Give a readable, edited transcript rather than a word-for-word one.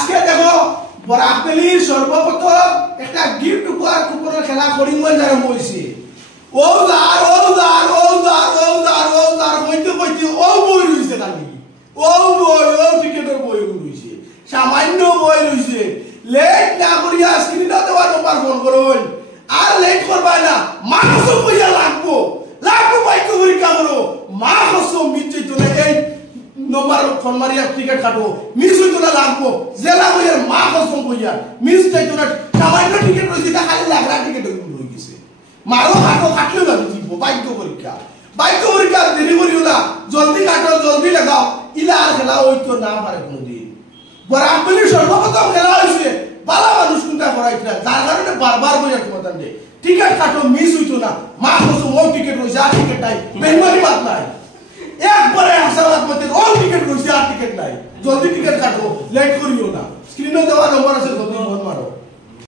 আজকে দেখো বরাকবেলির সর্বপ্রথম একটা গিফট উপহার কুপনের খেলা করিমগঞ্জ আরম্ভ হয়েছে। ও দার কইতে কইতে ও বই রয়েছে খালি ও বই ও ক্রিকেটের বই রয়েছে, সামান্য বই রয়েছে। লেট না করিয়া স্ক্রিনে দেওয়া নম্বর ফোন করুন, আর লেট করবা না। মা কসম কইয়া লাগবো বাইক পরীক্ষা করো, মা কসম মিট যেত না। এই নম্বর ফোন মারিয়া টিকেট কাটো, মিস হইতো না লাগবো জেলা কইয়া মা কসম কইয়া মিস যাইতো না। সামান্য টিকেট রয়েছে তা খালি লাগরা টিকেট হয়ে গেছে। মারো কাটো কাটলেও না দিব বাইক পরীক্ষা দেরি করিও না, জলদি কাটো জলদি লাগাও। ইলা আর খেলা হইতো না পারে কোনদিন। বরাকবেলির সর্বপ্রথম খেলা হয়েছে বালা মানুষ কোনটা করাইছিল, যার কারণে বারবার বইয়া তোমাদের দে টিকেট কাটো মিস হইতো না। মা কসম ও টিকেট রয়েছে আর টিকেট নাই, বেইমানি বাদ নাই। একবারে হাসাবাদ মতে ও টিকেট রয়েছে আর টিকেট নাই, জলদি টিকেট কাটো, লেট করিও না।